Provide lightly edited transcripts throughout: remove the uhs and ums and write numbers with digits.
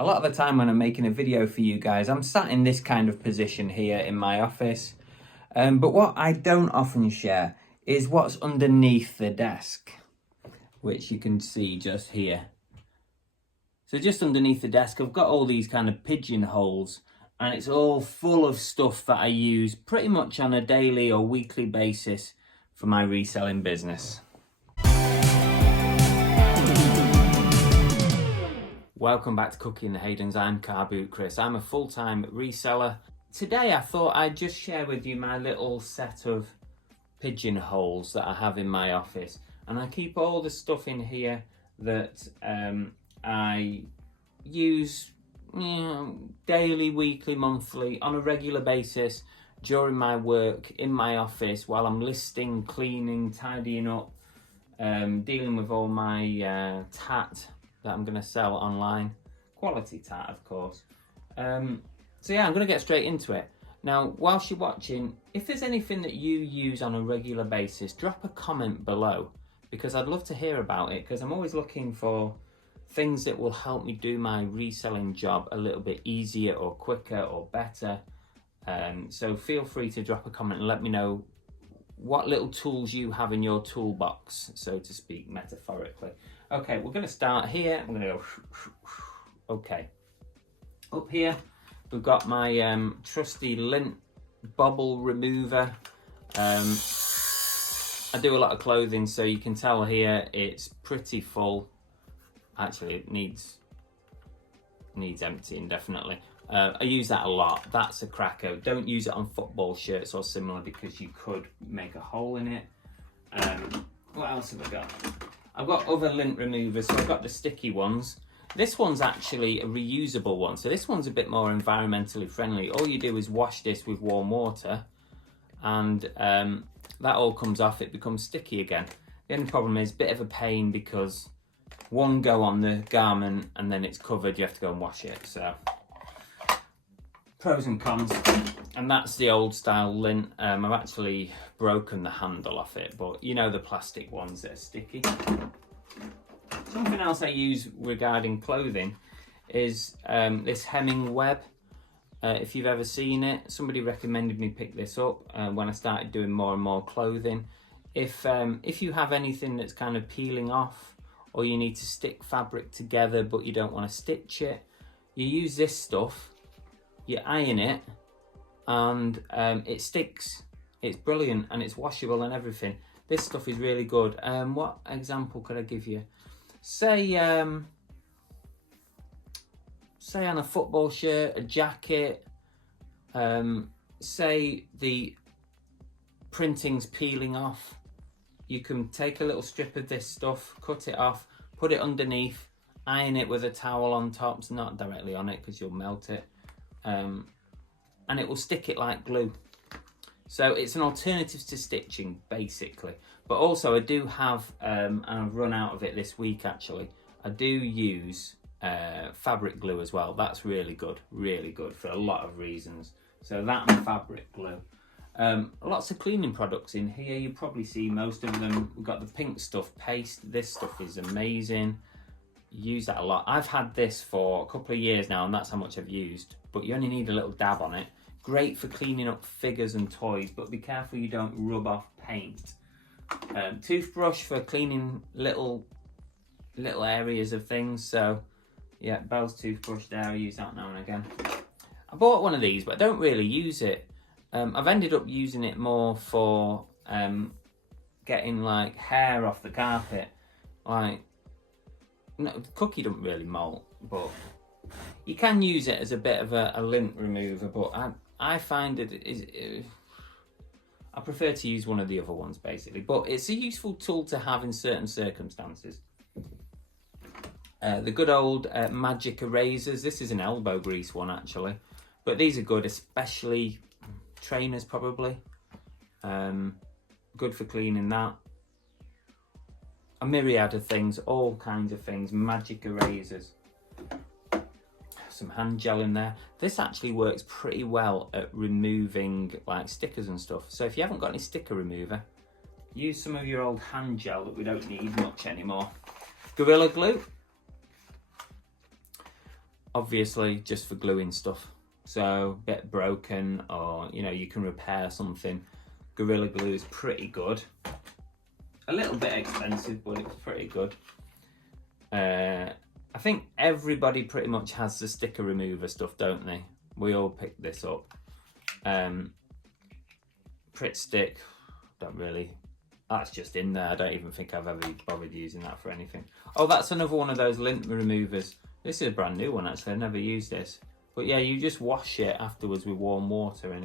A lot of the time when I'm making a video for you guys, I'm sat in this kind of position here in my office. But what I don't often share is what's underneath the desk, which you can see just here. So just underneath the desk, I've got all these kind of pigeonholes, and it's all full of stuff that I use pretty much on a daily or weekly basis for my reselling business. Welcome back to Cooking the Haydens. I'm Car Boot Chris. I'm a full-time reseller. Today I thought I'd just share with you my little set of pigeonholes that I have in my office. And I keep all the stuff in here that I use daily, weekly, monthly, on a regular basis during my work in my office while I'm listing, cleaning, tidying up, dealing with all my tat that I'm going to sell online. Quality tat, of course. So yeah, I'm going to get straight into it. Now, whilst you're watching, if there's anything that you use on a regular basis, drop a comment below, because I'd love to hear about it, because I'm always looking for things that will help me do my reselling job a little bit easier or quicker or better. So feel free to drop a comment and let me know what little tools you have in your toolbox, so to speak, metaphorically. Okay, we're going to start here. I'm going to go. Okay. Up here, we've got my trusty lint bobble remover. I do a lot of clothing, so you can tell here it's pretty full. Actually, it needs emptying, definitely. I use that a lot. That's a cracker. Don't use it on football shirts or similar, because you could make a hole in it. What else have I got? I've got other lint removers. So I've got the sticky ones. This one's actually a reusable one. So this one's a bit more environmentally friendly. All you do is wash this with warm water, and that all comes off. It becomes sticky again. The only problem is a bit of a pain, because one go on the garment and then it's covered. You have to go and wash it. So pros and cons. And that's the old style lint. I've actually broken the handle off it, but you know, the plastic ones that are sticky. Something else I use regarding clothing is this hemming web. If you've ever seen it, somebody recommended me pick this up when I started doing more and more clothing. If you have anything that's kind of peeling off, or you need to stick fabric together but you don't want to stitch it, you use this stuff, you iron it, and it sticks. It's brilliant, and it's washable and everything. This stuff is really good. What example could I give you? Say on a football shirt, a jacket, say the printing's peeling off, you can take a little strip of this stuff, cut it off, put it underneath, iron it with a towel on top, so not directly on it because you'll melt it, and it will stick it like glue. So it's an alternative to stitching, basically. But also I do have, and I've run out of it this week actually, I do use fabric glue as well. That's really good for a lot of reasons. So that and fabric glue. Lots of cleaning products in here. You probably see most of them. We've got the pink stuff paste. This stuff is amazing. Use that a lot. I've had this for a couple of years now, and that's how much I've used. But you only need a little dab on it. Great for cleaning up figures and toys, but be careful you don't rub off paint. Toothbrush for cleaning little areas of things. So yeah, Bell's toothbrush there. I use that now and again. I bought one of these, but I don't really use it. I've ended up using it more for getting like hair off the carpet. Like, no, the cookie doesn't really molt, but you can use it as a bit of a lint remover. But I find it I prefer to use one of the other ones, basically. But it's a useful tool to have in certain circumstances. The good old magic erasers. This is an elbow grease one actually, but these are good, especially trainers probably. Good for cleaning that. A myriad of things, all kinds of things. Magic erasers. Some hand gel in there. This actually works pretty well at removing like stickers and stuff. So if you haven't got any sticker remover, use some of your old hand gel that we don't need much anymore. Gorilla Glue. obviously just for gluing stuff. So a bit broken, or you know, you can repair something. Gorilla Glue is pretty good. A little bit expensive, but it's pretty good. I think everybody pretty much has the sticker remover stuff, don't they? We all picked this up. Pritt Stick, don't really. That's just in there. I don't even think I've ever bothered using that for anything. Oh, that's another one of those lint removers. This is a brand new one actually. I've never used this. But yeah, you just wash it afterwards with warm water, and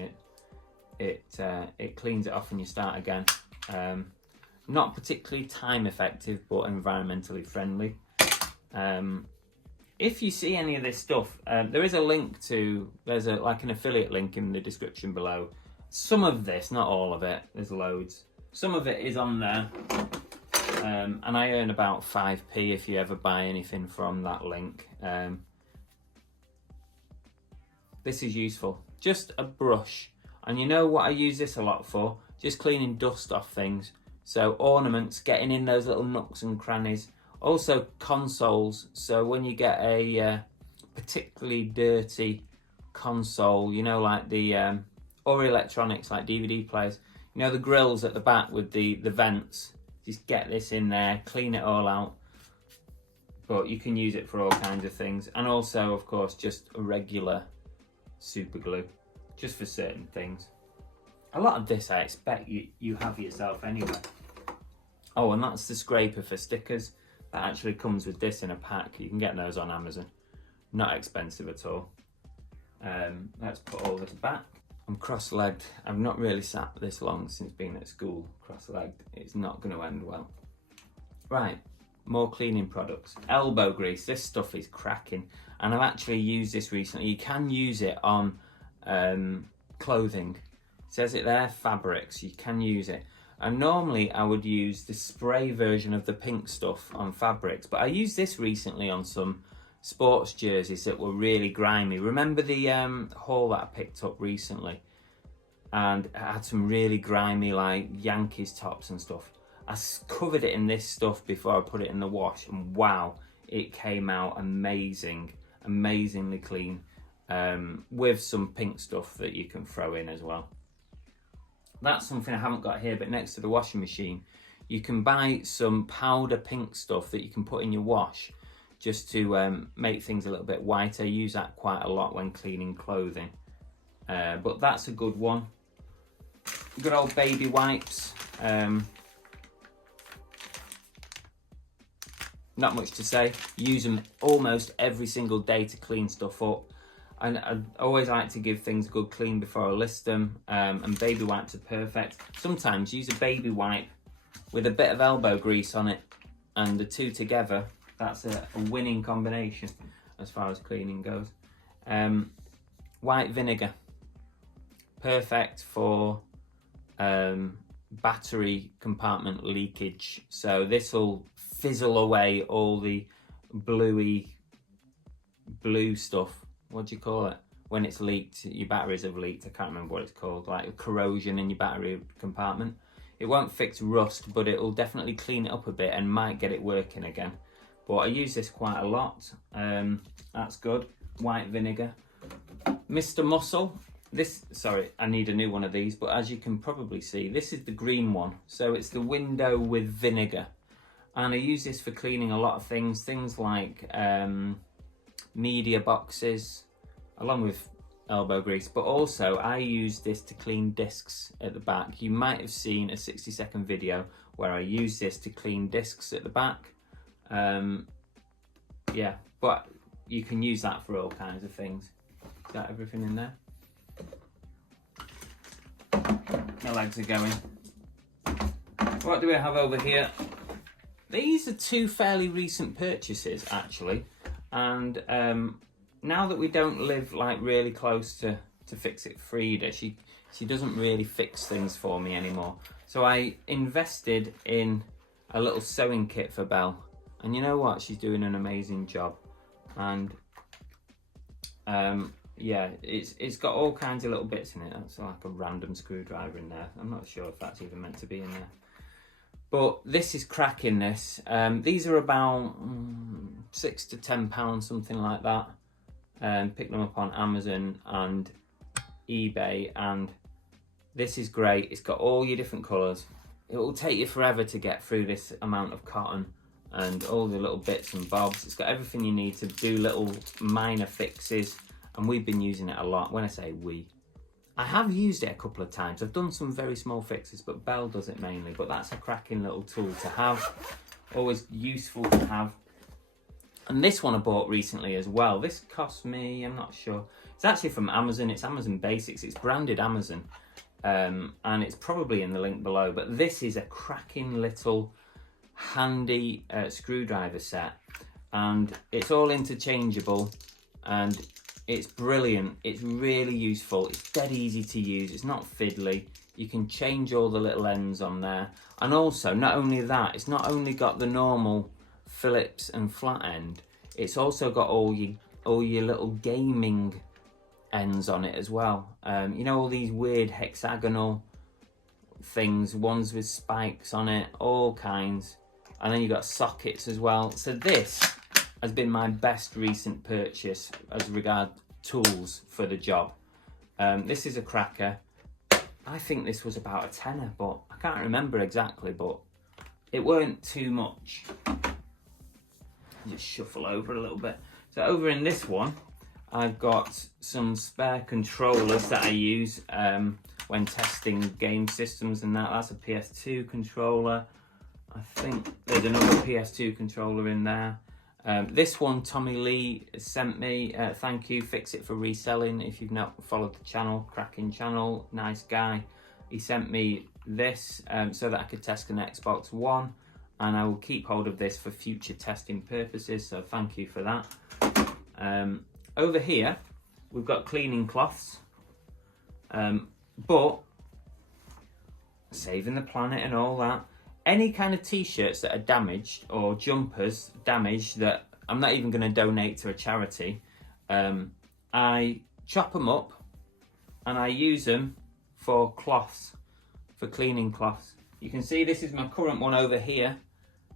it cleans it off, and you start again. Not particularly time effective, but environmentally friendly. If you see any of this stuff, there is a link to, there's like an affiliate link in the description below. Some of this, not all of it, there's loads. Some of it is on there, and I earn about 5p if you ever buy anything from that link. This is useful. Just a brush, and you know what I use this a lot for? Just cleaning dust off things. So ornaments, getting in those little nooks and crannies. Also consoles, so when you get a particularly dirty console, you know, like the, or electronics like DVD players, you know, the grills at the back with the vents, just get this in there, clean it all out. But you can use it for all kinds of things. And also, of course, just a regular super glue, just for certain things. A lot of this I expect you have yourself anyway. Oh, and that's the scraper for stickers. That actually comes with this in a pack. You can get those on Amazon. Not expensive at all. Let's put all this back. I'm cross-legged. I've not really sat this long since being at school cross-legged. It's not going to end well. Right, more cleaning products. Elbow grease. This stuff is cracking. And I've actually used this recently. You can use it on clothing. It says it there, fabrics. You can use it. And normally I would use the spray version of the pink stuff on fabrics, but I used this recently on some sports jerseys that were really grimy. Remember the haul that I picked up recently? And it had some really grimy, like, Yankees tops and stuff. I covered it in this stuff before I put it in the wash, and wow, it came out amazing, amazingly clean, with some pink stuff that you can throw in as well. That's something I haven't got here, but next to the washing machine, you can buy some powder pink stuff that you can put in your wash just to make things a little bit whiter. I use that quite a lot when cleaning clothing. But that's a good one. Good old baby wipes. Not much to say. Use them almost every single day to clean stuff up. And I always like to give things a good clean before I list them, and baby wipes are perfect. Sometimes use a baby wipe with a bit of elbow grease on it, and the two together, that's a winning combination as far as cleaning goes. White vinegar, perfect for battery compartment leakage. So this will fizzle away all the blue stuff. What do you call it? When it's leaked, your batteries have leaked. I can't remember what it's called, like corrosion in your battery compartment. It won't fix rust, but it'll definitely clean it up a bit and might get it working again. But I use this quite a lot. That's good. White vinegar. Mr. Muscle. Sorry, I need a new one of these, but as you can probably see, this is the green one. So it's the window with vinegar. And I use this for cleaning a lot of things like media boxes, along with elbow grease, but also I use this to clean discs at the back. You might have seen a 60-second video where I use this to clean discs at the back. Yeah, but you can use that for all kinds of things. Is that everything in there? My legs are going. What do we have over here? These are two fairly recent purchases, actually. And now that we don't live like really close to Fix It Frida, she doesn't really fix things for me anymore. So I invested in a little sewing kit for Belle, and you know what? She's doing an amazing job. And yeah, it's got all kinds of little bits in it. That's like a random screwdriver in there. I'm not sure if that's even meant to be in there. But this is cracking, this. These are about £6 to £10, something like that. Picked them up on Amazon and eBay, and this is great. It's got all your different colours. It will take you forever to get through this amount of cotton and all the little bits and bobs. It's got everything you need to do little minor fixes, and we've been using it a lot. When I say we, I have used it a couple of times. I've done some very small fixes, but Belle does it mainly. But that's a cracking little tool to have. Always useful to have. And this one I bought recently as well. This cost me, I'm not sure. It's actually from Amazon. It's Amazon Basics. It's branded Amazon. And it's probably in the link below. But this is a cracking little handy screwdriver set. And it's all interchangeable. And it's brilliant. It's really useful. It's dead easy to use. It's not fiddly. You can change all the little ends on there. And also, not only that, it's not only got the normal Phillips and flat end, it's also got all your little gaming ends on it as well. You know, all these weird hexagonal things, ones with spikes on it, all kinds. And then you've got sockets as well. So this has been my best recent purchase as regard tools for the job. This is a cracker. I think this was about a tenner, but I can't remember exactly, but it weren't too much. Just shuffle over a little bit. So over in this one, I've got some spare controllers that I use when testing game systems and that. That's a PS2 controller. I think there's another PS2 controller in there. This one Tommy Lee sent me, thank you, Fix It for Reselling. If you've not followed the channel, cracking channel, nice guy. He sent me this so that I could test an Xbox One, and I will keep hold of this for future testing purposes, so thank you for that. Over here, we've got cleaning cloths, but saving the planet and all that. Any kind of t-shirts that are damaged or jumpers damaged that I'm not even going to donate to a charity, I chop them up and I use them for cloths, for cleaning cloths. You can see this is my current one over here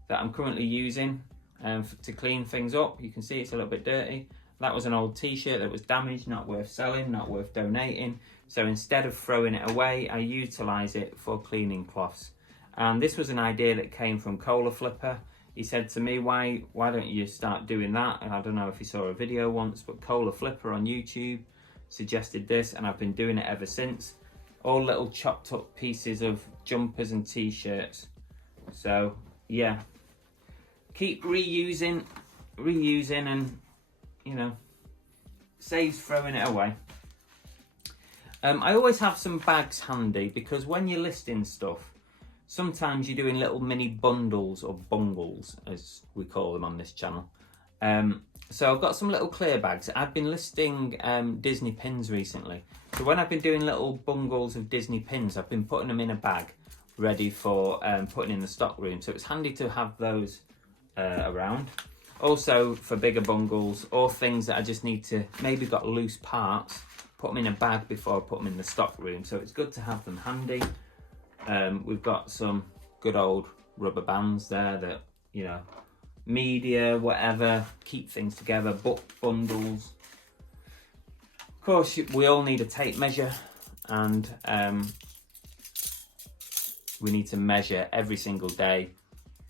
that I'm currently using to clean things up. You can see it's a little bit dirty. That was an old t-shirt that was damaged, not worth selling, not worth donating. So instead of throwing it away, I utilise it for cleaning cloths. And this was an idea that came from Cola Flipper. He said to me, why don't you start doing that? And I don't know if he saw a video once, but Cola Flipper on YouTube suggested this, and I've been doing it ever since. All little chopped up pieces of jumpers and t-shirts. So yeah, keep reusing and, you know, saves throwing it away. I always have some bags handy, because when you're listing stuff, sometimes you're doing little mini bundles or bungles, as we call them on this channel. So I've got some little clear bags. I've been listing Disney pins recently. So when I've been doing little bungles of Disney pins, I've been putting them in a bag ready for putting in the stock room. So it's handy to have those around. Also for bigger bungles or things that I just need to, maybe got loose parts, put them in a bag before I put them in the stock room. So it's good to have them handy. We've got some good old rubber bands there that, you know, media, whatever, keep things together, book bundles. Of course, we all need a tape measure, and we need to measure every single day.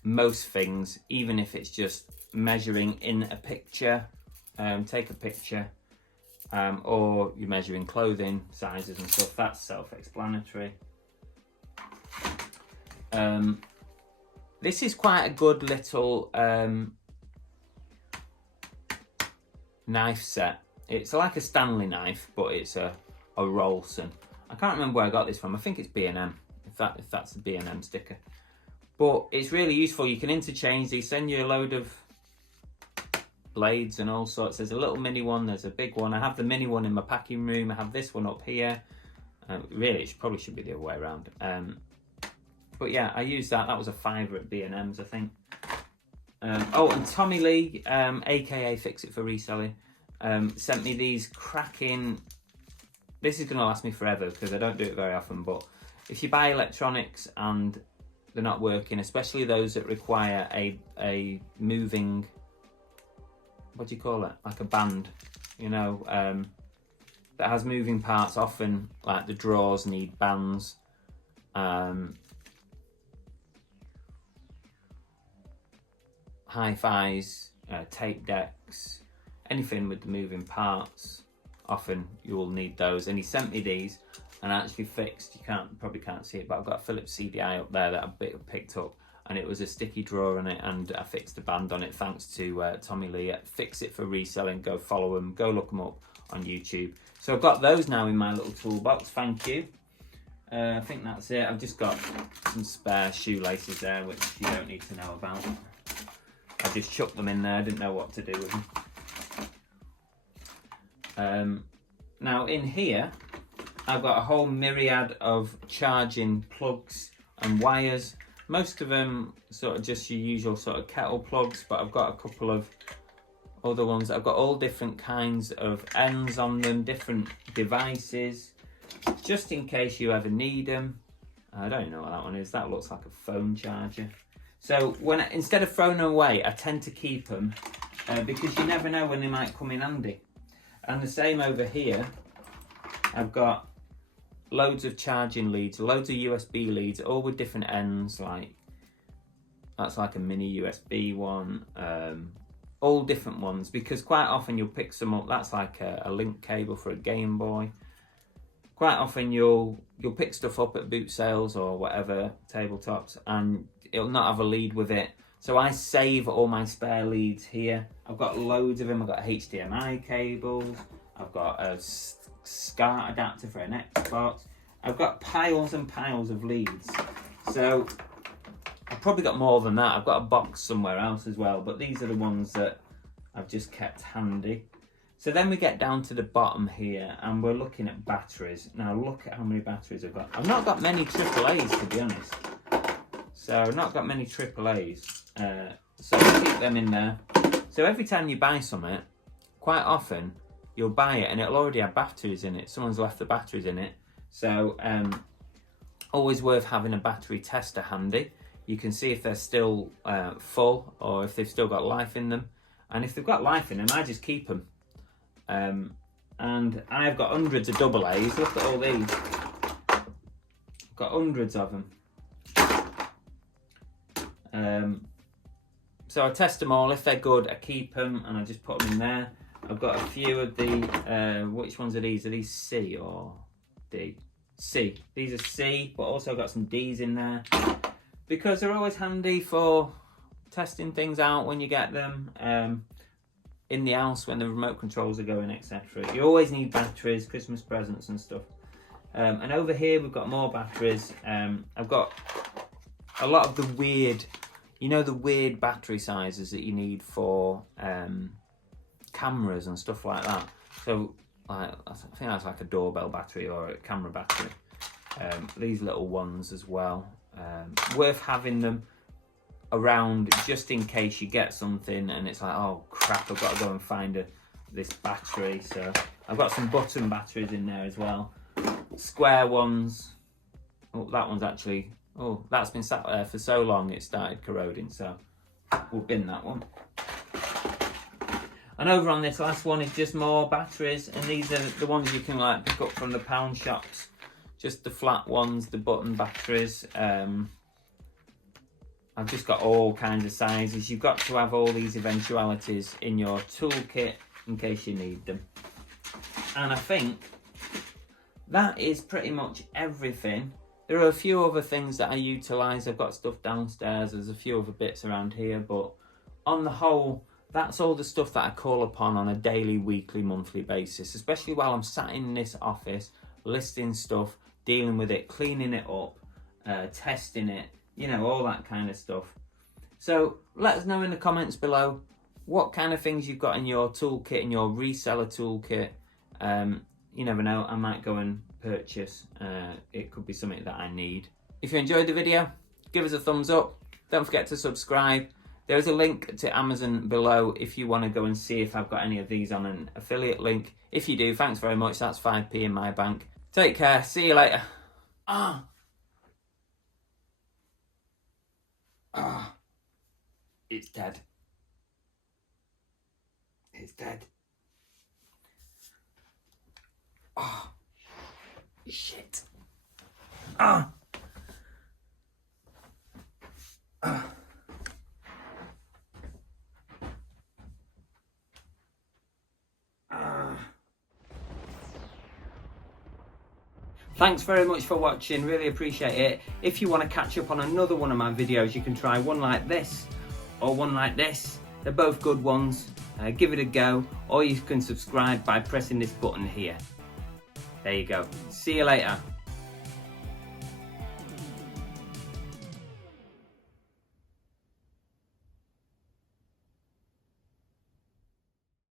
Most things, even if it's just measuring in a picture, take a picture, or you're measuring clothing sizes and stuff, that's self-explanatory. This is quite a good little knife set. It's like a Stanley knife, but it's a Rolson. I can't remember where I got this from. I think it's B&M, if that's the B&M sticker. But it's really useful. You can interchange these, send you a load of blades and all sorts. There's a little mini one, there's a big one. I have the mini one in my packing room. I have this one up here. Really, it probably should be the other way around. But yeah, I used that. That was a £5 at B&M's, I think. Oh, and Tommy Lee, aka Fix It for Reselling, sent me these cracking. This is going to last me forever because I don't do it very often. But if you buy electronics and they're not working, especially those that require a moving, what do you call it? Like a band. you know, that has moving parts. Often, like the drawers need bands. Hi-fis, tape decks, anything with the moving parts. Often you will need those. And he sent me these, and I actually fixed. You probably can't see it, but I've got a Philips CDI up there that I picked up, and it was a sticky drawer on it, and I fixed a band on it thanks to Tommy Lee at Fix It for Reselling. Go follow him, go look him up on YouTube. So I've got those now in my little toolbox. Thank you. I think that's it. I've just got some spare shoelaces there, which you don't need to know about. I just chucked them in there. I didn't know what to do with them. Now in here, I've got a whole myriad of charging plugs and wires. Most of them sort of just your usual sort of kettle plugs, but I've got a couple of other ones. I've got all different kinds of ends on them, different devices, just in case you ever need them. I don't know what that one is. That looks like a phone charger. So instead of throwing them away, I tend to keep them because you never know when they might come in handy. And the same over here, I've got loads of charging leads, loads of USB leads, all with different ends. Like that's like a mini USB one, all different ones, because quite often you'll pick some up. That's like a link cable for a Game Boy. Quite often you'll pick stuff up at boot sales or whatever, tabletops, and it'll not have a lead with it. So I save all my spare leads here. I've got loads of them. I've got HDMI cables. I've got a SCART adapter for an Xbox. I've got piles and piles of leads. So I've probably got more than that. I've got a box somewhere else as well, but these are the ones that I've just kept handy. So then we get down to the bottom here, and we're looking at batteries. Now look at how many batteries I've got. I've not got many AAAs, to be honest. So I've not got many AAAs. So I'll keep them in there. So every time you buy something, quite often you'll buy it and it'll already have batteries in it. Someone's left the batteries in it. So always worth having a battery tester handy. You can see if they're still full or if they've still got life in them. And if they've got life in them, I just keep them. And I've got hundreds of AA's. Look at all these. I've got hundreds of them. So I test them all. If they're good, I keep them and I just put them in there. I've got a few of the, which ones are these? Are these C or D? C. These are C, but also got some D's in there because they're always handy for testing things out when you get them in the house when the remote controls are going, etc. You always need batteries, Christmas presents and stuff. And over here we've got more batteries. I've got a lot of the weird, you know, the weird battery sizes that you need for cameras and stuff like that. So I think that's like a doorbell battery or a camera battery. These little ones as well. Worth having them around just in case you get something and it's like, oh crap, I've got to go and find this battery. So I've got some button batteries in there as well. Square ones. Oh, that one's actually, oh, that's been sat there for so long it started corroding, so we'll bin that one. And over on this last one is just more batteries, and these are the ones you can like pick up from the pound shops. Just the flat ones, the button batteries. I've just got all kinds of sizes. You've got to have all these eventualities in your toolkit in case you need them. And I think that is pretty much everything. There are a few other things that I utilise. I've got stuff downstairs. There's a few other bits around here. But on the whole, that's all the stuff that I call upon on a daily, weekly, monthly basis. Especially while I'm sat in this office, listing stuff, dealing with it, cleaning it up, testing it, you know, all that kind of stuff. So let us know in the comments below what kind of things you've got in your toolkit, in your reseller toolkit. You never know, I might go and purchase. It could be something that I need. If you enjoyed the video, give us a thumbs up. Don't forget to subscribe. There's a link to Amazon below if you want to go and see if I've got any of these on an affiliate link. If you do, thanks very much. That's 5p in my bank. Take care. See you later. It's dead. It's dead. Oh, shit. Ah. Thanks very much for watching, really appreciate it. If you want to catch up on another one of my videos, you can try one like this or one like this. They're both good ones. Give it a go, or you can subscribe by pressing this button here. There you go. See you later.